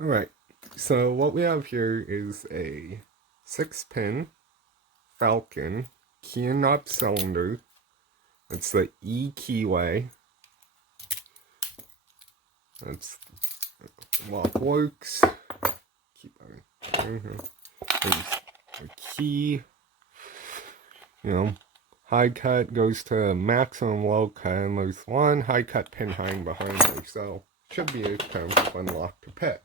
Alright, so what we have here is a 6-pin Falcon KIK cylinder. It's the E keyway. That's lock works. Keep on. There's a key. High cut goes to maximum low cut, and there's one high cut pin hanging behind there, so should be a kind of fun lock to pick.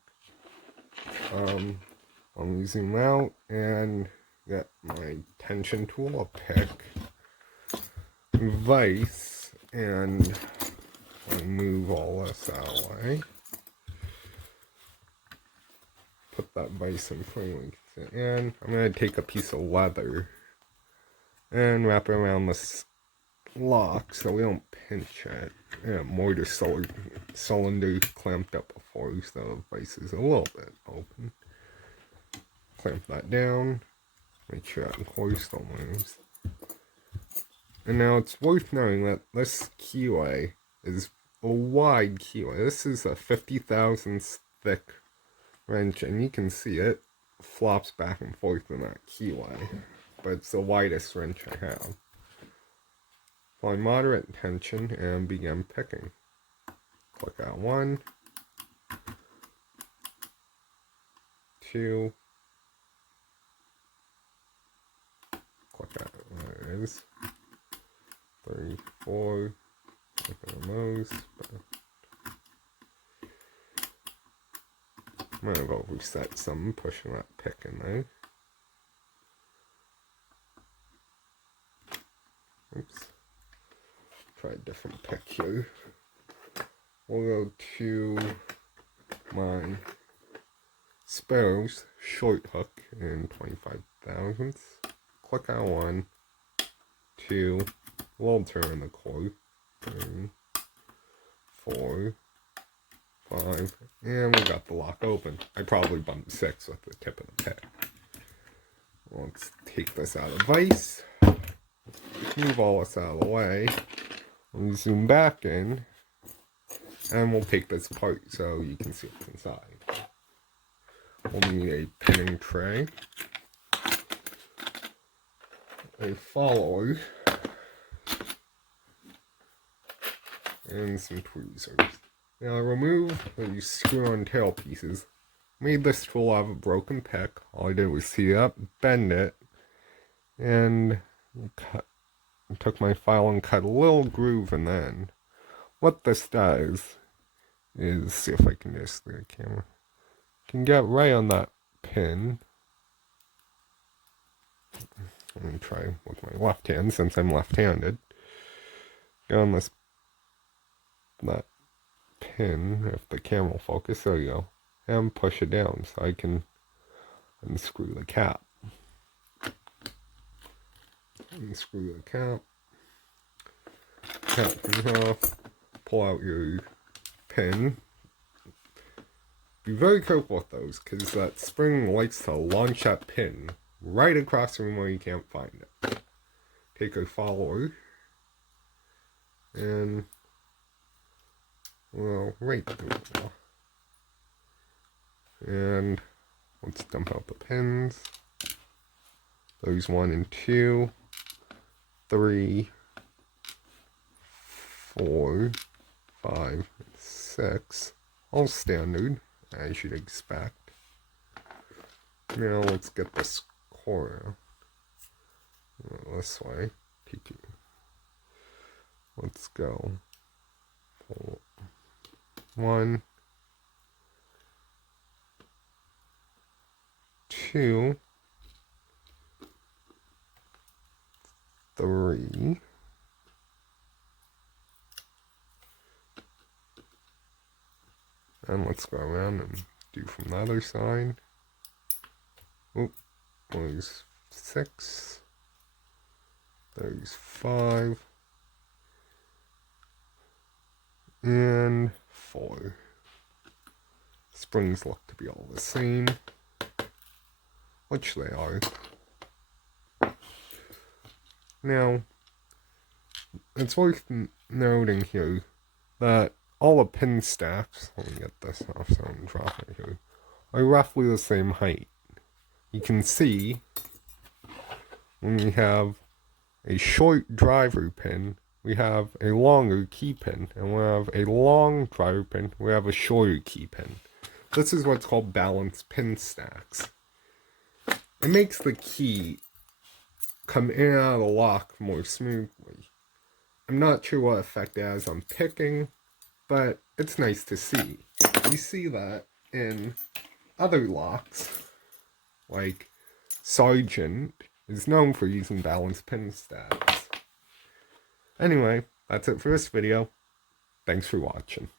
Let me zoom out and get my tension tool, a pick, vise, and I'll move all this out of the way. Put that vise in front of me, and I'm going to take a piece of leather and wrap it around this lock so we don't pinch it. Yeah, mortar cylinder clamped up before, so the vise is a little bit open. Clamp that down, make sure that cord still moves. And now it's worth knowing that this keyway is a wide keyway. This is a 50 thousandths thick wrench, and you can see it flops back and forth in that keyway. But it's the widest wrench I have. Apply moderate tension and begin picking. Click out 1, 2, click out, there it is, 3, 4, click on those. I'm gonna go reset some, pushing that pick in there. Oops. Try a different pick here. We'll go to my Sparrows short hook in 25 thousandths. Click on 1, 2, we'll turn the cord, 3, 4, 5, and we got the lock open. I probably bumped 6 with the tip of the pick. Let's take this out of the vise. Move all this out of the way. We'll zoom back in, and we'll take this apart so you can see what's inside. We'll need a pinning tray, a follower, and some tweezers. Now remove these screw-on tail pieces. Made this tool out of a broken pick. All I did was heat it up, bend it, and took my file and cut a little groove in the end. What this does is, see if I can just the camera, can get right on that pin. Let me try with my left hand since I'm left-handed. Get on that pin, if the camera will focus, there you go, and push it down so I can unscrew the cap. Unscrew the cap. Cap comes off. Pull out your pin. Be very careful with those, because that spring likes to launch that pin right across the room where you can't find it. Take a follower, and, well, right through. And let's dump out the pins. There's 1 and 2, 3, 4, 5, 6. All standard, as you'd expect. Now let's get this core out. This way. PQ. Let's go. 1, 2, 3, and let's go around and do from the other side. Oh, there's 6, there's 5, and 4. Springs look to be all the same, which they are. Now, it's worth noting here that all the pin stacks, let me get this off so I don't drop it here, are roughly the same height. You can see when we have a short driver pin, we have a longer key pin, and when we have a long driver pin, we have a shorter key pin. This is what's called balanced pin stacks. It makes the key come in and out of the lock more smoothly. I'm not sure what effect it has on picking, but it's nice to see. You see that in other locks, like Sargent is known for using balanced pin stacks. Anyway, that's it for this video. Thanks for watching.